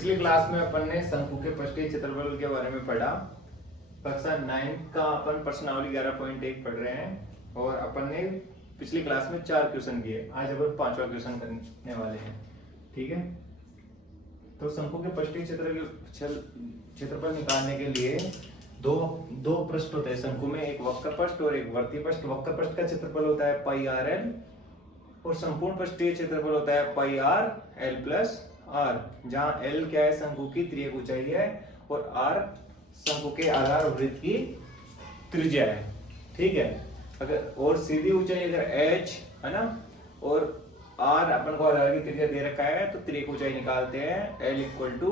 पिछली क्लास में अपन ने शंकु के पृष्ठीय क्षेत्रफल के बारे में पढ़ा। कक्षा 9 का अपन प्रश्नावली 11.1 पढ़ रहे हैं और अपन ने पिछली क्लास में 4 क्वेश्चन किए। आज अपन 5वां क्वेश्चन करने वाले हैं। ठीक है, तो शंकु के पृष्ठीय क्षेत्रफल निकालने के लिए दो पृष्ठ होते हैं शंकु में, एक वक्र पृष्ठ और एक वर्तीय पृष्ठ। वक्र पृष्ठ का क्षेत्रफल होता है पाई आर एल और संपूर्ण पृष्ठीय क्षेत्रफल होता है पाई आर एल प्लस आर, जहां एल क्या है, शंकु की तिर्यक ऊंचाई है और आर शंकु के आधार वृत्त की त्रिज्या है। ठीक है, अगर और सीधी ऊंचाई अगर एच है ना और आर अपन को आधार की त्रिज्या दे रखा है, तो तिर्यक ऊंचाई निकालते हैं L equal to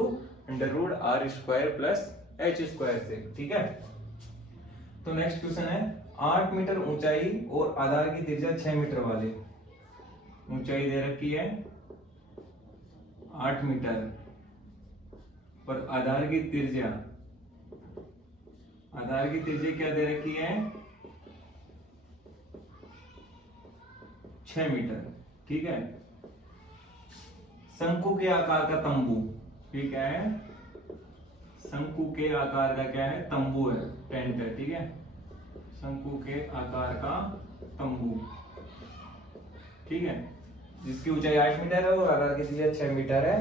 under root R square plus H square से। ठीक है, तो नेक्स्ट क्वेश्चन है 8 मीटर ऊंचाई और आधार की त्रिज्या 6 मीटर वाले, ऊंचाई दे रखी है 8 मीटर और आधार की त्रिज्या क्या दे रखी है 6 मीटर। ठीक है, शंकु के आकार का तंबू, ठीक है, शंकु के आकार का क्या है, तंबू है, टेंट है। ठीक है, शंकु के आकार का तंबू, ठीक है, जिसकी ऊंचाई 8 मीटर है और आधार की त्रिज्या 6 मीटर है।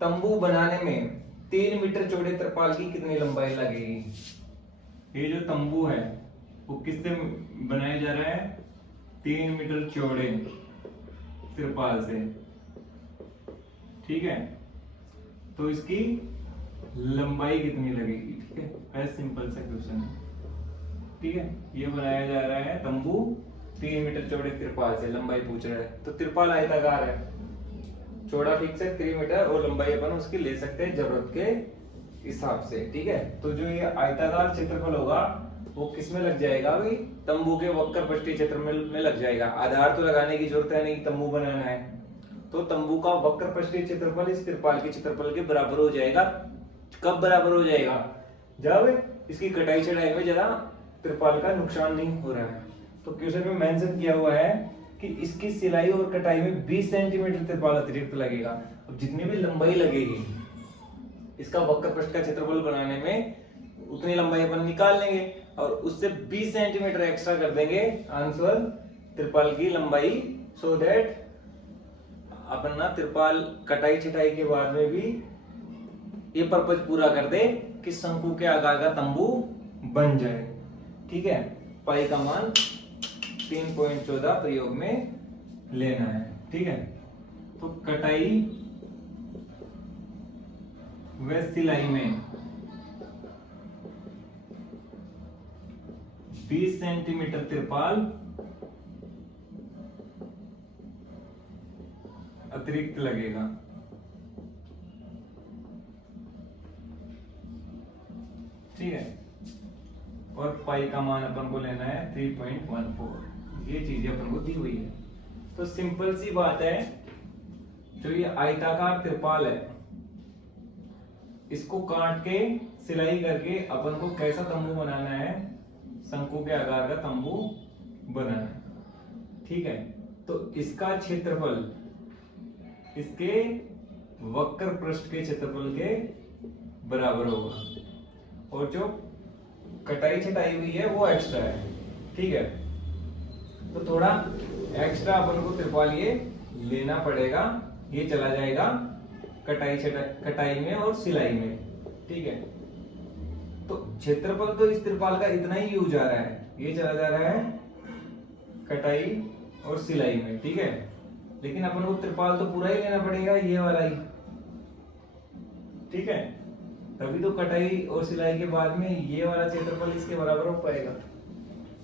तंबू बनाने में 3 मीटर चौड़े त्रिपाल की कितनी लंबाई लगेगी? ये जो तंबू है वो किससे बनाया जा रहा है? 3 मीटर चौड़े त्रिपाल से। ठीक है, तो इसकी लंबाई कितनी लगेगी? ठीक है, वैसे सिंपल सा क्वेश्चन है। ठीक है, ये बनाया जा रहा है तंबू 3 मीटर चौड़े त्रिपाल से, लंबाई पूछ रहा है। तो त्रिपाल आयताकार है, चौड़ा फिक्स है 3 मीटर और लंबाई अपन उसकी ले सकते हैं जरूरत के हिसाब से। ठीक है, तो जो ये आयताकार क्षेत्रफल होगा वो किस में लग जाएगा भाई? तंबू के वक्र पृष्ठीय क्षेत्रफल में लग जाएगा। आधार तो लगाने की जरूरत है नहीं, तंबू बनाना है, तो तंबू का वक्र पृष्ठीय क्षेत्रफल इस त्रिपाल के क्षेत्रफल के बराबर हो जाएगा। कब बराबर हो जाएगा? जब इसकी कटाई छटाई में ज्यादा त्रिपाल का नुकसान नहीं हो रहा है। तो क्वेश्चन में मेंशन किया हुआ है कि इसकी सिलाई और कटाई में 20 सेंटीमीटर त्रिपाल अतिरिक्त लगेगा। अब जितनी भी लंबाई लगेगी इसका वक्र पृष्ठ का क्षेत्रफल बनाने में, उतनी लंबाई अपन निकाल लेंगे और उससे 20 सेंटीमीटर एक्स्ट्रा कर देंगे आंसर त्रिपाल की लंबाई, सो दैट अपन ना त्रिपाल कटाई छटाई के बाद में भी ये पर्पज पूरा कर दे कि शंकु के आकार का तंबू बन जाए। ठीक है, पाई का मान 3.14 प्रयोग में लेना है। ठीक है, तो कटाई व सिलाई में 20 सेंटीमीटर त्रिपाल अतिरिक्त लगेगा। ठीक है, और पाई का मान अपन को लेना है 3.14। ये चीजें अपन को दी हुई है। तो सिंपल सी बात है, जो ये आयताकार त्रिपाल है इसको काट के सिलाई करके अपन को कैसा तंबू बनाना है? शंकु के आकार का तंबू बनाना है। ठीक है, तो इसका क्षेत्रफल इसके वक्र पृष्ठ के क्षेत्रफल के बराबर होगा और जो कटाई छटाई हुई है वो एक्स्ट्रा है। ठीक है, तो थोड़ा एक्स्ट्रा अपन को त्रिपाल ये लेना पड़ेगा, ये चला जाएगा कटाई में और सिलाई में। ठीक है, तो क्षेत्रफल तो इस त्रिपाल का इतना ही यूज आ रहा है, ये चला जा रहा है कटाई और सिलाई में। ठीक है, लेकिन अपन को त्रिपाल तो पूरा ही लेना पड़ेगा, ये वाला ही। ठीक है, तभी तो कटाई और सिलाई के बाद में ये वाला क्षेत्रफल इसके बराबर हो पाएगा।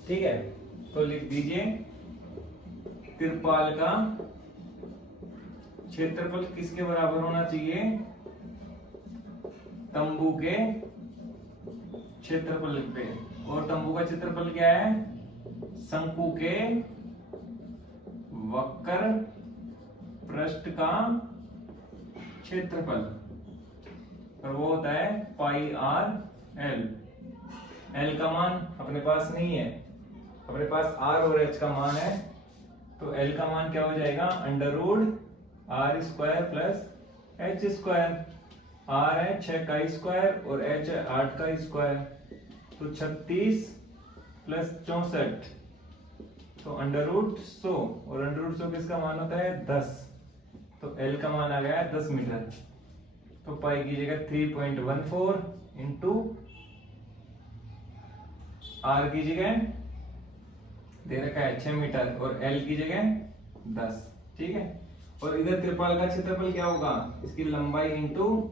ठीक है, तो लिख दीजिए त्रिपाल का क्षेत्रफल किसके बराबर होना चाहिए? तंबू के क्षेत्रफल पे। और तंबू का क्षेत्रफल क्या है? शंकु के वक्र पृष्ठ का क्षेत्रफल, और वो होता है पाई आर एल। एल का मान अपने पास नहीं है, अपने पास आर और एच का मान है, तो एल का मान क्या हो जाएगा? Under root R square plus H square. R है 6 का स्क्वायर और एच है 8 का स्क्वायर, तो 36 प्लस 64, तो √100, और √100 किसका मान होता है 10, तो एल का मान आ गया 10 मीटर। तो पाई की जगह 3.14 इंटू आर की जगह दे रखा है 6 मीटर और एल की जगह 10, ठीक है। और इधर त्रिपाल का क्षेत्रफल क्या होगा, इसकी लंबाई इंटू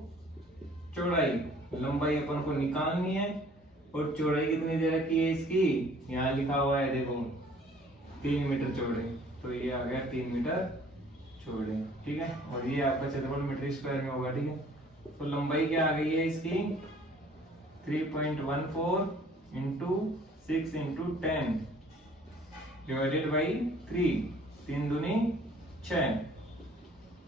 चौड़ाई, लंबाई अपन को निकालनी है और चौड़ाई कितनी दे रखी है इसकी, यहाँ लिखा हुआ है देखो 3 मीटर चौड़े, तो ये आ गया 3 मीटर चौड़े, ठीक है। और ये आपका क्षेत्रफल मीटर स्क्वायर में होगा, ठीक है। तो लंबाई क्या आ गई है इसकी 3.14 इंटू 6 इंटू 10 डिवाइडेड बाई 3, 3 दूनी 6,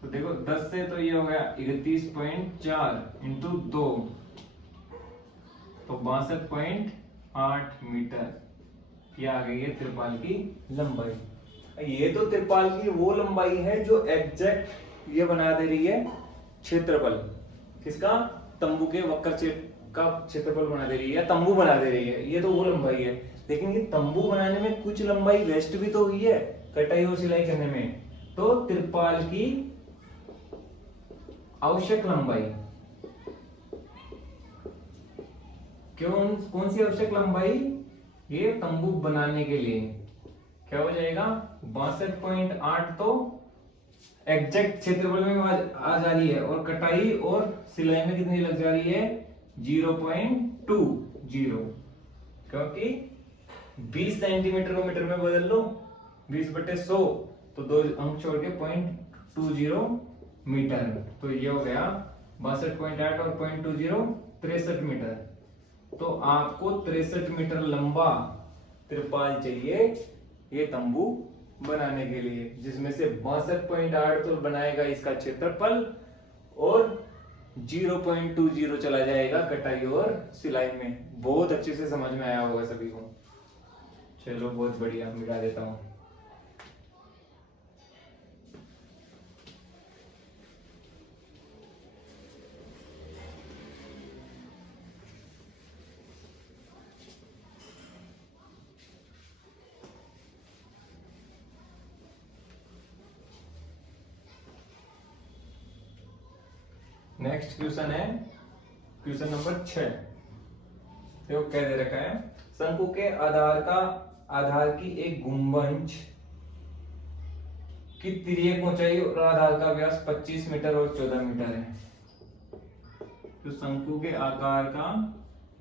तो देखो 10 से तो ये हो गया 31.4 इंटू 2, तो 62.8 मीटर, ये आ गई है त्रिपाल की लंबाई। ये तो त्रिपाल की वो लंबाई है जो एग्जैक्ट ये बना दे रही है क्षेत्रफल, किसका, तंबू के वक्र का क्षेत्रफल बना दे रही है, तंबू बना दे रही है, ये तो वो लंबाई है। लेकिन ये तंबू बनाने में कुछ लंबाई वेस्ट भी तो हुई है कटाई और सिलाई करने में, तो त्रिपाल की आवश्यक लंबाई, कौन सी आवश्यक लंबाई, ये तंबू बनाने के लिए क्या हो जाएगा 62.8, तो एग्जैक्ट क्षेत्रफल में आ जा रही है, और कटाई और सिलाई में कितनी लग जा रही है 0.20, क्योंकि 20 सेंटीमीटर को मीटर में बदल लो 20/100, तो 2 अंक छोड़ के 0.20 मीटर, तो ये हो गया 62.8 और 0.20 63 मीटर। तो आपको 63 मीटर लंबा त्रिपाल चाहिए ये तंबू बनाने के लिए, जिसमें से 62.8 तो बनाएगा इसका क्षेत्रफल और 0.20 चला जाएगा कटाई और सिलाई में। बहुत अच्छे से समझ में आया होगा सभी को। चलो बहुत बढ़िया, मिटा देता हूं। नेक्स्ट क्वेश्चन है क्वेश्चन नंबर 6। देखो क्या दे रखा है, शंकु के आधार की एक गुंबज की तिर्यक ऊंचाई और आधार का व्यास 25 मीटर और 14 मीटर है। तो शंकु के आकार का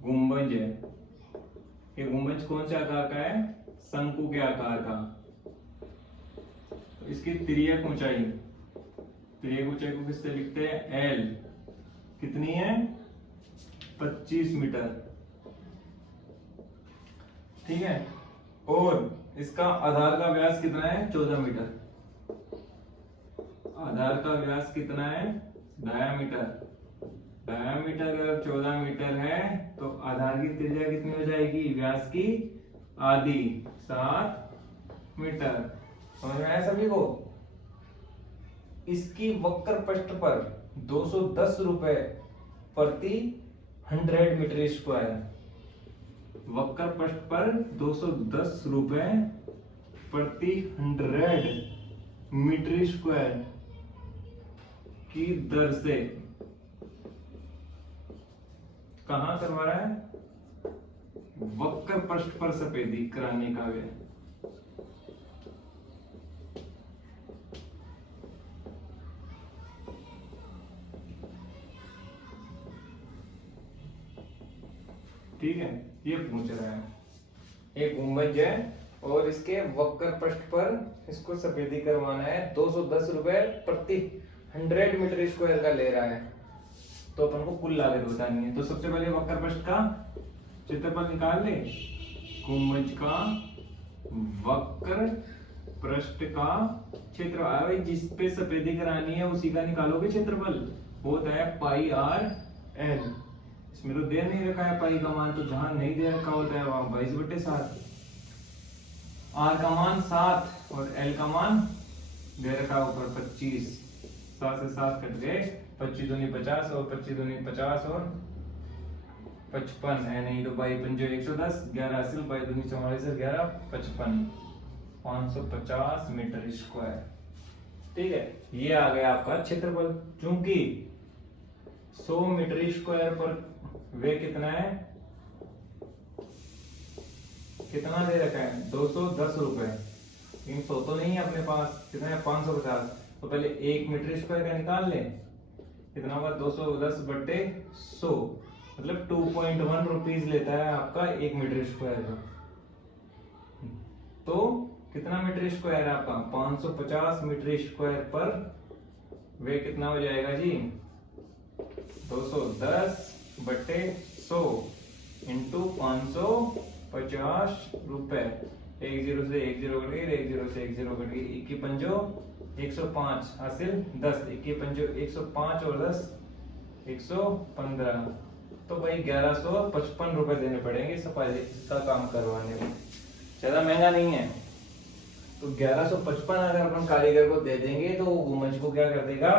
गुंबज है, ये गुंबज कौन से आकार का है, शंकु के आकार का। तो इसकी तिर्यक ऊंचाई को किससे लिखते हैं, एल, कितनी है 25 मीटर, ठीक है। और इसका आधार का व्यास कितना है 14 मीटर, आधार का व्यास कितना है डायामीटर अगर 14 मीटर है तो आधार की त्रिज्या कितनी हो जाएगी, व्यास की आधी 7 मीटर। समझ में आया सभी को। इसकी वक्र पृष्ठ पर 210 रुपए प्रति 100 मीटर स्क्वायर, वक्र पृष्ठ पर 210 रुपए प्रति 100 मीटर स्क्वायर की दर से कहां करवा रहा है, वक्र पृष्ठ पर सफेदी कराने का है। ठीक है, ये पूछ रहा है, एक गुंबज है और इसके वक्र पृष्ठ पर इसको सफेदी करवाना है, 210 रुपए प्रति 100 मीटर स्क्वायर का ले रहा है, तो अपन को कुल लागत बतानी है। तो सबसे पहले वक्र पृष्ठ का क्षेत्रफल निकाल ले, गुंबज का वक्र पृष्ठ का क्षेत्र, जिस पे सफेदी करानी है उसी का निकालोगे क्षेत्रफल, होता है पाई आर एल। इसमें तो दे नहीं रखा है पाई का मान, तो जहां नहीं दे रखा होता है वहां 22/7, आर का मान 7 और एल का मान दे रखा ऊपर 25, 7 से 7 कट गए 25 दूनी 50 और 25 दूनी 50 और 55 है नहीं तो 22 पंजे 110, 11 असिल 22 दूनी 44 और 11 55, 550 मीटर स्क्वायर। ठीक है, ये आ गया आपका क्षेत्रफल। चूंकि 100 मीटर स्क्वायर पर वे कितना है, कितना दे रखा है 210 रुपए, लेकिन 100 तो नहीं है अपने पास, कितना है 550। तो पहले 1 मीटर स्क्वायर का निकाल लें, कितना होगा 210 बट्टे 100, मतलब 2.1 रुपीज लेता है आपका 1 मीटर स्क्वायर का। तो कितना मीटर स्क्वायर है आपका 550 मीटर स्क्वायर पर वे कितना हो जाएगा जी 210 बट्टे 100 इंटू 550 रुपए। एक जीरो से एक जीरो कट गई, एक जीरो से एक जीरो कट गई, इक्की पंजो 105 हासिल 10, इक्की पंजो 105 और 10 115। तो भाई 1155 रुपए देने पड़ेंगे सफाई का काम करवाने में, ज्यादा महंगा नहीं है। तो 1155 अगर अपन कारीगर को दे देंगे तो वो गुंबज को क्या कर देगा,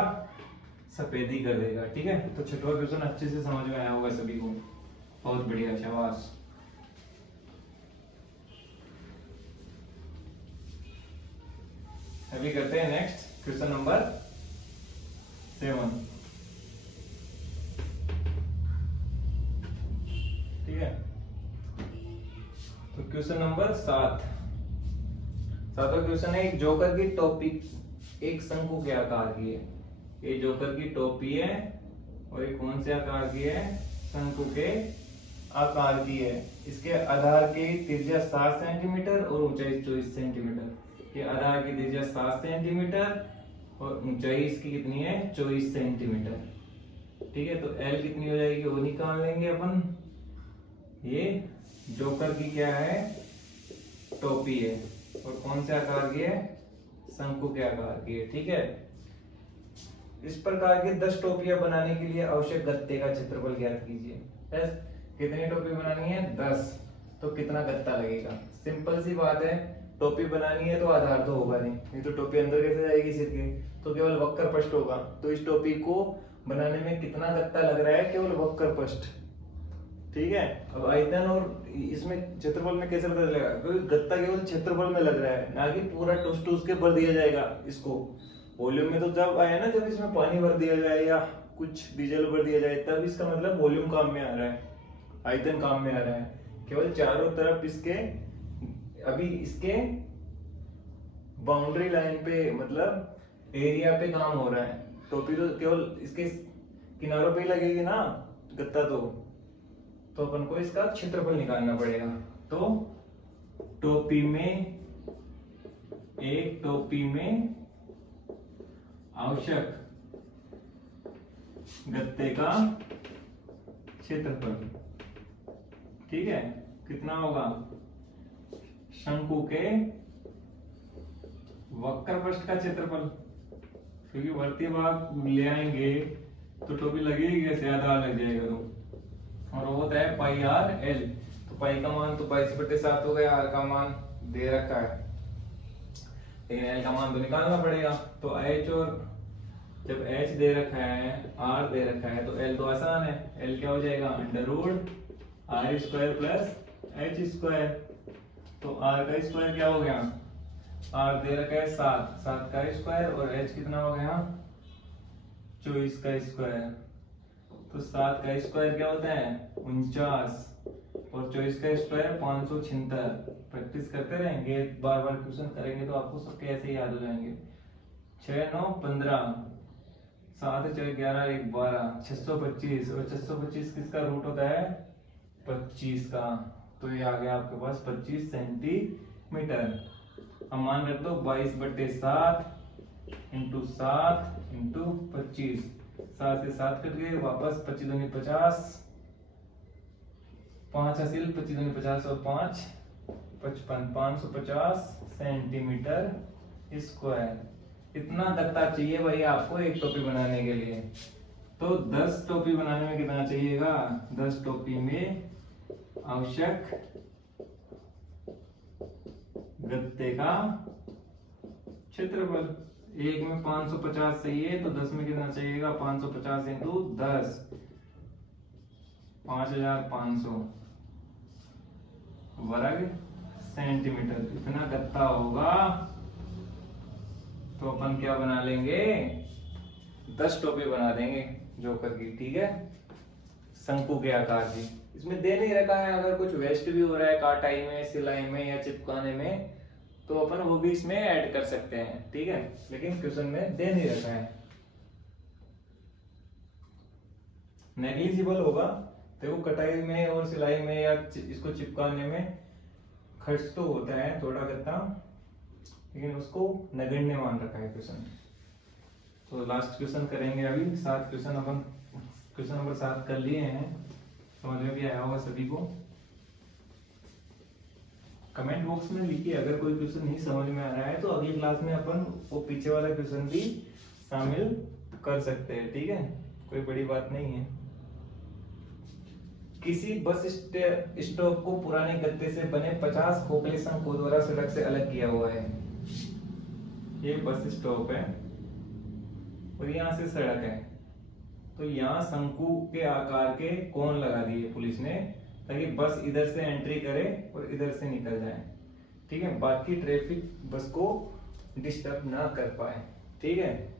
सफेदी कर देगा। ठीक है, तो छठवां क्वेश्चन अच्छे से समझ में आया होगा सभी को, बहुत बढ़िया, शाबाश। अभी करते हैं नेक्स्ट क्वेश्चन नंबर 7। ठीक है, तो क्वेश्चन नंबर 7, सातवां क्वेश्चन है, एक जोकर की टोपी एक शंकु के आकार की है। ये जोकर की टोपी है और ये कौन से आकार की है, शंकु के आकार की है। इसके आधार की त्रिज्या 7 सेंटीमीटर और ऊंचाई 24 सेंटीमीटर। ये आधार की त्रिज्या 7 सेंटीमीटर और ऊंचाई इसकी कितनी है 24 सेंटीमीटर। ठीक है, तो एल कितनी हो जाएगी वो निकाल लेंगे अपन। ये जोकर की क्या है, टोपी है और कौन से आकार की है, शंकु के आकार की है। ठीक है, इस प्रकार की 10 टोपियां बनाने के लिए आवश्यक गत्ते का क्षेत्रफल ज्ञात कीजिए। कितनी टोपी बनानी है 10, तो कितना गत्ता लगेगा। सिंपल सी बात है, टोपी बनानी है तो आधार तो होगा नहीं तो टोपी अंदर कैसे जाएगी सिर के, तो केवल वक्र पृष्ठ होगा। तो इस टोपी को बनाने में कितना गत्ता लग रहा है, केवल वक्र पृष्ठ। ठीक है, अब आयतन और इसमें क्षेत्रफल में कैसे पता चलेगा, क्योंकि गत्ता केवल क्षेत्रफल में लग रहा है, ना कि पूरा टूस टूस के भर दिया जाएगा इसको। वॉल्यूम में तो जब आया ना, जब इसमें पानी भर दिया जाए या कुछ डीजल भर दिया जाए, तब इसका मतलब वॉल्यूम काम में आ रहा है, आयतन काम में आ रहा है। केवल चारों तरफ इसके, अभी इसके बाउंड्री लाइन पे मतलब एरिया पे काम हो रहा है। टोपी तो केवल इसके किनारों पे ही लगेगी ना गत्ता, तो अपन को इसका क्षेत्रफल निकालना पड़ेगा। तो टोपी में, एक टोपी में आवश्यक गत्ते का क्षेत्रफल, ठीक है, कितना होगा, शंकु के वक्र पृष्ठ का क्षेत्रफल, क्योंकि वर्तीय भाग ले आएंगे तो टोपी लगेगी कैसे, आधार लग जाएगा तो, और वो होता है पाई आर एल। तो पाई का मान तो 22/7 हो गया, आर का मान दे रखा है, लेकिन एल का मान तो निकालना पड़ेगा। तो एच, और जब एच दे रखा है, आर दे रखा है, तो एल तो आसान है, एल क्या हो जाएगा √r² प्लस h²। तो आर का स्क्वायर क्या हो गया, आर दे रखा है 7 का स्क्वायर, और एच कितना हो गया 24 का स्क्वायर। तो 7 का स्क्वायर क्या होता है 49, और 24 का स्क्वायर 576। प्रैक्टिस करते रहेंगे, बार बार क्वेश्चन करेंगे तो आपको सबके ऐसे ही याद हो जाएंगे। 6 9 15, 7 4 11 1 12, 625, और 625 किसका रूट होता है 25 का। तो ये आ गया आपके पास 25 सेंटीमीटर। अब मान रख दो 22/7 इंटू 7 इंटू 25, 7 से 7 कट गए, वापस 25 दूनी 50, 5 हासिल 25 दूनी 50 और 5 55, 550 सेंटीमीटर स्क्वायर। इतना गत्ता चाहिए भाई आपको एक टोपी बनाने के लिए। तो 10 टोपी बनाने में कितना चाहिएगा, 10 टोपी में आवश्यक गत्ते का क्षेत्रफल। एक में 550 सही है, तो 10 में कितना चाहिएगा? 550 इंटू 10, 5500 वर्ग सेंटीमीटर। इतना गत्ता होगा तो अपन क्या बना लेंगे? 10 टोपी बना देंगे जोकर की, ठीक है, शंकु के आकार की। इसमें दे नहीं रखा है, अगर कुछ वेस्ट भी हो रहा है काटाई में, सिलाई में या चिपकाने में, तो अपन वो भी इसमें ऐड कर सकते हैं, ठीक है, लेकिन क्वेश्चन में दे नहीं रखा है। नेग्लिजिबल होगा, देखो कटाई में और सिलाई में या इसको चिपकाने में खर्च तो होता है थोड़ा गत्ता, लेकिन उसको नगण्य मान रखा है क्वेश्चन। तो लास्ट क्वेश्चन करेंगे अभी। 7 क्वेश्चन अपन क्वेश्चन नंबर 7 कर लिए हैं, समझ में भी आया होगा सभी को। कमेंट बॉक्स में लिखिए अगर कोई क्वेश्चन नहीं समझ में आ रहा है, तो अगली क्लास में अपन वो पीछे वाला क्वेश्चन भी शामिल कर सकते हैं, ठीक है, कोई बड़ी बात नहीं है। किसी बस स्टॉप को पुराने गत्ते से बने 50 खोखले शंकुओं द्वारा सड़क से अलग किया हुआ है। ये बस स्टॉप है और यहाँ से सड़क है, तो यहाँ शंकु के आकार के कोन लगा दिए पुलिस ने, ताकि बस इधर से एंट्री करे और इधर से निकल जाए, ठीक है, बाकी ट्रैफिक बस को डिस्टर्ब ना कर पाए, ठीक है।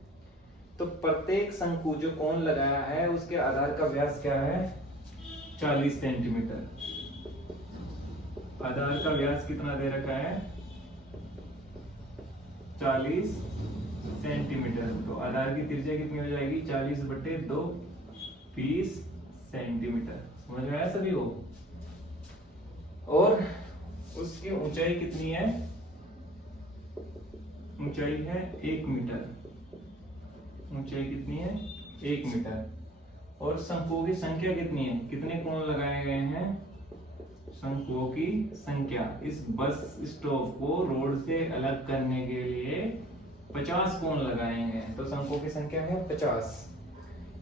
तो प्रत्येक शंकु जो कोन लगाया है उसके आधार का व्यास क्या है? 40 सेंटीमीटर। आधार का व्यास कितना दे रखा है? 40 सेंटीमीटर। तो आधार की त्रिज्या कितनी हो जाएगी? 40/2, 20 सेंटीमीटर। समझ में आया सभी को? और उसकी ऊंचाई कितनी है? ऊंचाई है 1 मीटर। ऊंचाई कितनी है? 1 मीटर। और शंकुओं की संख्या कितनी है? कितने कोण लगाए गए हैं? शंकुओं की संख्या इस बस स्टॉप को रोड से अलग करने के लिए 50 कोण लगाए हैं, तो शंकुओं की संख्या है 50।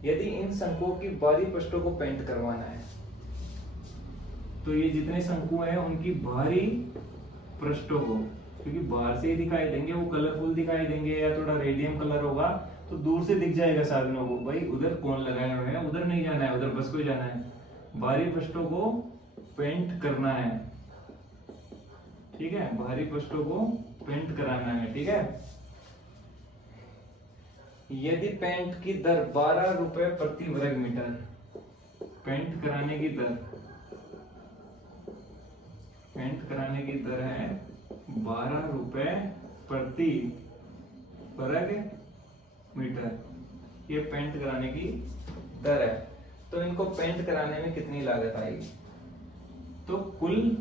यदि इन शंकुओं की बाहरी पृष्ठों को पेंट करवाना है, तो ये जितने शंकु हैं उनकी बाहरी पृष्ठों को, क्योंकि बाहर से ही दिखाई देंगे, वो कलरफुल दिखाई देंगे या थोड़ा रेडियम कलर होगा, तो दूर से दिख जाएगा साधनों को, भाई उधर कौन लगाए हुए हैं, उधर नहीं जाना है, उधर बस को ही जाना है। बाहरी पृष्ठों को पेंट करना है, ठीक है, बाहरी पृष्ठों को पेंट कराना है, ठीक है। यदि पेंट की दर 12 रुपए प्रति वर्ग मीटर, पेंट कराने की दर, पेंट कराने की दर है 12 रुपए प्रति वर्ग मीटर, ये पेंट कराने की दर है। तो इनको पेंट कराने में कितनी लागत आएगी? तो कुल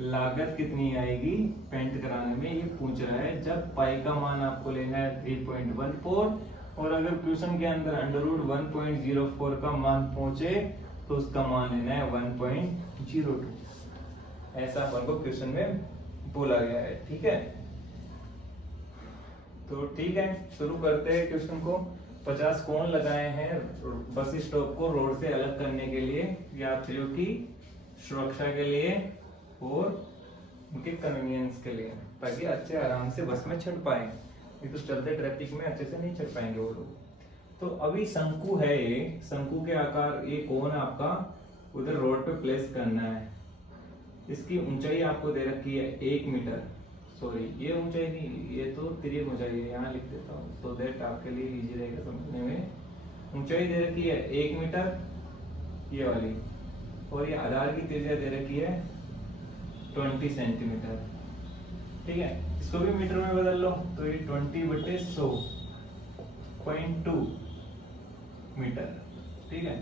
लागत कितनी आएगी पेंट कराने में, ये पूछ रहा है। जब पाई का मान आपको लेना है 3.14, और अगर क्वेश्चन के अंदर √1.04 का मान पहुंचे तो उसका मान लेना है 1.02। ऐसा अपन को क्वेश्चन में बोला गया है, ठीक है। तो ठीक है, शुरू करते हैं क्वेश्चन को। 50 कोण लगाए हैं बस स्टॉप को रोड से अलग करने के लिए, यात्रियों की सुरक्षा के लिए और उनके कन्वीनियंस के लिए, ताकि अच्छे आराम से बस में चढ़ पाए। ये तो चलते ट्रैफिक में अच्छे से नहीं चढ़ पाएंगे वो लोग। तो अभी शंकु है, ये शंकु के आकार, ये कोण आपका उधर रोड पे प्लेस करना है। इसकी ऊंचाई आपको दे रखी है 1 मीटर, सॉरी ये ऊंचाई नहीं, ये तो तिरक ऊंचाई है, यहाँ लिख देता हूँ तो दैट आपके लिए इजी रहेगा समझने में। ऊंचाई दे रखी है 1 मीटर ये वाली, और ये आधार की त्रिज्या दे रखी है 20 सेंटीमीटर, ठीक है। इसको भी मीटर में बदल लो तो ये 20/100.2 मीटर, ठीक है।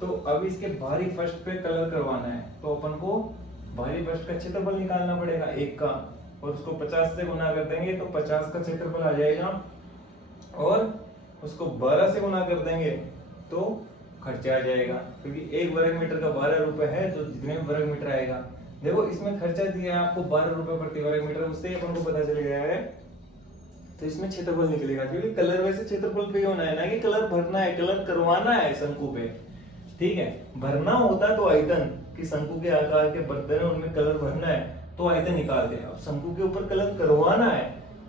तो अब इसके बाहरी फर्स्ट पे कलर करवाना है, तो अपन को बाहरी फर्स्ट का क्षेत्रफल निकालना पड़ेगा 1 का, और उसको 50 से गुना कर देंगे तो 50 का क्षेत्रफल आ जाएगा, और उसको 12 से गुना कर देंगे तो खर्चा आ जाएगा, क्योंकि 1 वर्ग मीटर का 12 रुपए है, तो जितने वर्ग मीटर आएगा। देखो इसमें खर्चा दिया है आपको 12 रुपए प्रति वर्ग मीटर, उससे अपन को पता चल गया है। तो इसमें क्षेत्रफल निकलेगा, क्योंकि कलर वैसे क्षेत्रफल पे होना है ना, कि कलर भरना है, कलर करवाना है शंकु पे, ठीक है। भरना होता तो आयतन, कि शंकु के आकार के बर्तन है उनमें कलर भरना है तो आयतन निकालते हैं। अब शंकु के ऊपर कलर करवाना है,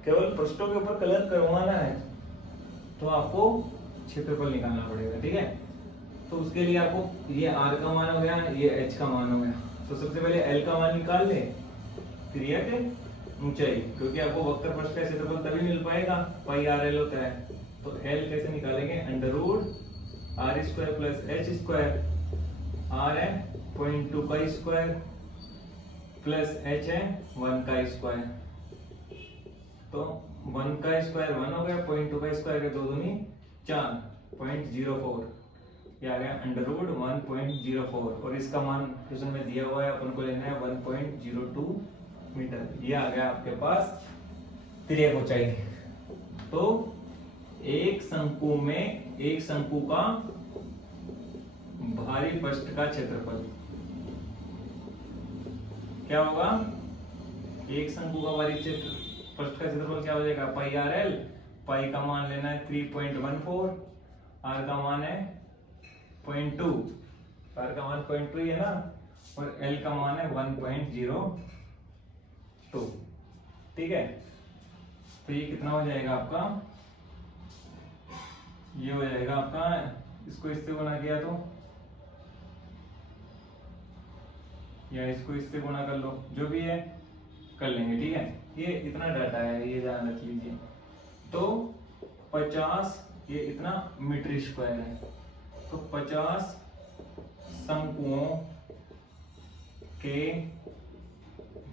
केवल पृष्ठों के ऊपर कलर करवाना है तो आपको क्षेत्रफल निकालना पड़ेगा, ठीक है। तो उसके लिए आपको ये r का मान हो गया, ये h का मान हो गया। तो सबसे पहले l का मान निकाल ले, क्रिया के ऊंचाई, क्योंकि आपको वक्र पृष्ठ का क्षेत्रफल तभी मिल पाएगा पाई आर एल होता है। तो l कैसे निकालेंगे, under root R square plus H square, r है 0.2 का स्क्वायर प्लस h है 1 का स्क्वायर। तो 1 का स्क्वायर 1 हो गया, 0.2 का स्क्वायर के 2 दूनी 4, 0.04, ये आ गया अंडर रूट 1.04। और इसका मान क्वेश्चन में दिया हुआ है, अपन को लेना है 1.02 मीटर। ये आ गया आपके पास तिर्यक ऊंचाई। तो एक शंकु का भारी पृष्ठ का क्षेत्रफल क्या होगा, एक शंकु का भारी पृष्ठ का क्षेत्रफल क्या हो जाएगा, पाई आर एल। पाई का मान लेना है 3.14, आर का मान है 0.2, आर का मान 0.2 ही है ना, और एल का मान है 1.02, ठीक है। तो ये कितना हो जाएगा आपका, ये हो जाएगा आपका, इसको इससे गुणा किया तो, या इसको इससे गुणा कर लो, जो भी है कर लेंगे, ठीक है। ये इतना डाटा है, ये ध्यान रख लीजिए। तो 50 ये इतना मीटर स्क्वायर है, तो 50 शंकुओं के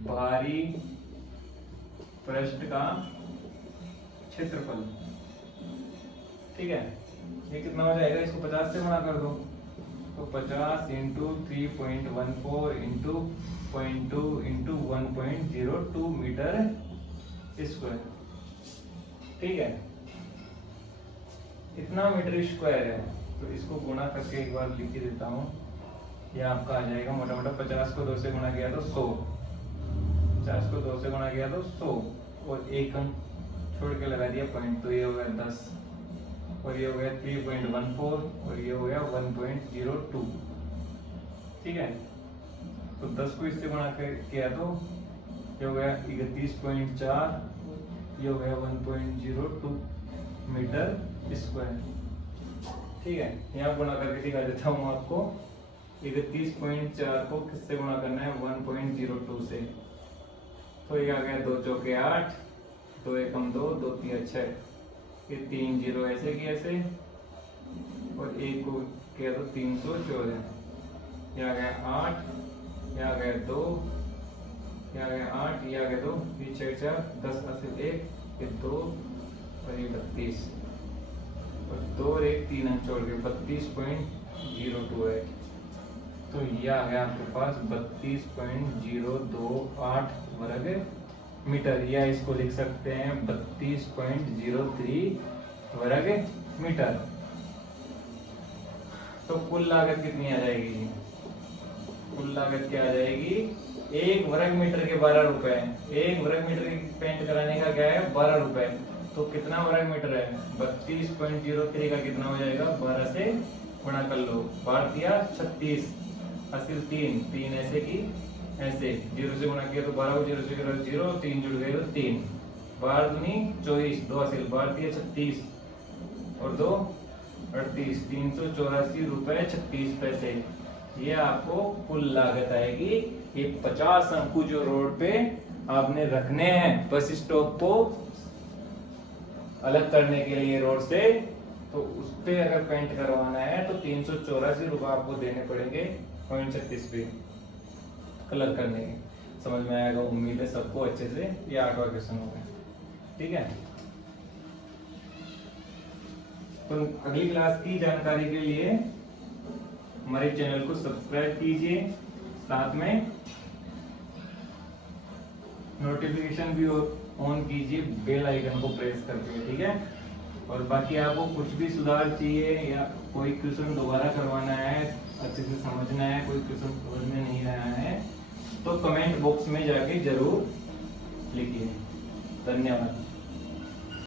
भारी पृष्ठ का क्षेत्रफल, ठीक है। ये कितना हो जाएगा, इसको 50 से गुणा कर दो, तो 50 into 3.14 into 0.2 into 1.02 metre square, ठीक है। इतना मीटर स्क्वायर है, तो इसको गुणा करके एक बार लिख देता हूँ। यह आपका आ जाएगा मोटा मोटा 50 को 2 से गुणा किया तो 100, 50 को 2 से गुणा किया तो 100, और एक अंक छोड़ के लगा दिया पॉइंट, तो ये हो गया 10, और ये हो गया 3.14, और ये हो गया 1.02, ठीक है। तो 10 को इससे गुणा किया तो ये हो गया 31.4, ये हो गया 1.02 मीटर स्क्वायर, ठीक है। यहाँ गुणा करके दिखा देता हूँ आपको। 31.4 को किससे गुणा करना है, 1.02 से। तो ये आ गया 2 चौके 8, 2 एकम 2, 2 तिया 6, ये 3 जीरो ऐसे की ऐसे, और एक को किया तो 314, ये आ गया 8, ये आ गया 2, ये आ गया 8, ये आ गया 2, ये 6 4 10 हासिल 1, ये 2, और ये 32, और 2 और 1 3 अंक छोड़ के 32.02 है। तो ये आ गया आपके पास 32.028 वर्ग मीटर, या इसको लिख सकते हैं 32.03 वर्ग मीटर। तो कुल लागत कितनी आ जाएगी, कुल लागत क्या आ जाएगी, 1 वर्ग मीटर के 12 रुपए। 1 वर्ग मीटर पेंट कराने का क्या है, 12 रुपए। तो कितना वर्ग मीटर है, 32.03 का कितना हो जाएगा, 12 से गुणा कर लो, 12 दिया 36, हासिल 3, 3 ऐसे की ऐसे, 0 से गुणा किया तो 12 को 0 से 0, 3 जुड़ गए तो 3, 12 दूनी 24, 2 हासिल 12 दिया 36, और 2 38, 384 रुपए 36 पैसे। ये आपको कुल लागत आएगी। ये 50 शंकु जो रोड पे आपने रखने हैं बस स्टॉप को अलग करने के लिए रोड से, तो उस पे अगर पेंट करवाना है तो 384 रुपए आपको देने पड़ेंगे 0.36 पे कलर करने के। समझ में आएगा, उम्मीद है सबको अच्छे से। ये 8वां क्वेश्चन हो गया, ठीक है। तो अगली क्लास की जानकारी के लिए हमारे चैनल को सब्सक्राइब कीजिए, साथ में नोटिफिकेशन भी ऑन कीजिए बेल आइकन को प्रेस करके, ठीक है। और बाकी आपको कुछ भी सुधार चाहिए या कोई क्वेश्चन दोबारा करवाना है, अच्छे से समझना है, कोई क्वेश्चन समझ में नहीं रहा है, तो कमेंट बॉक्स में जाके जरूर लिखिए। धन्यवाद।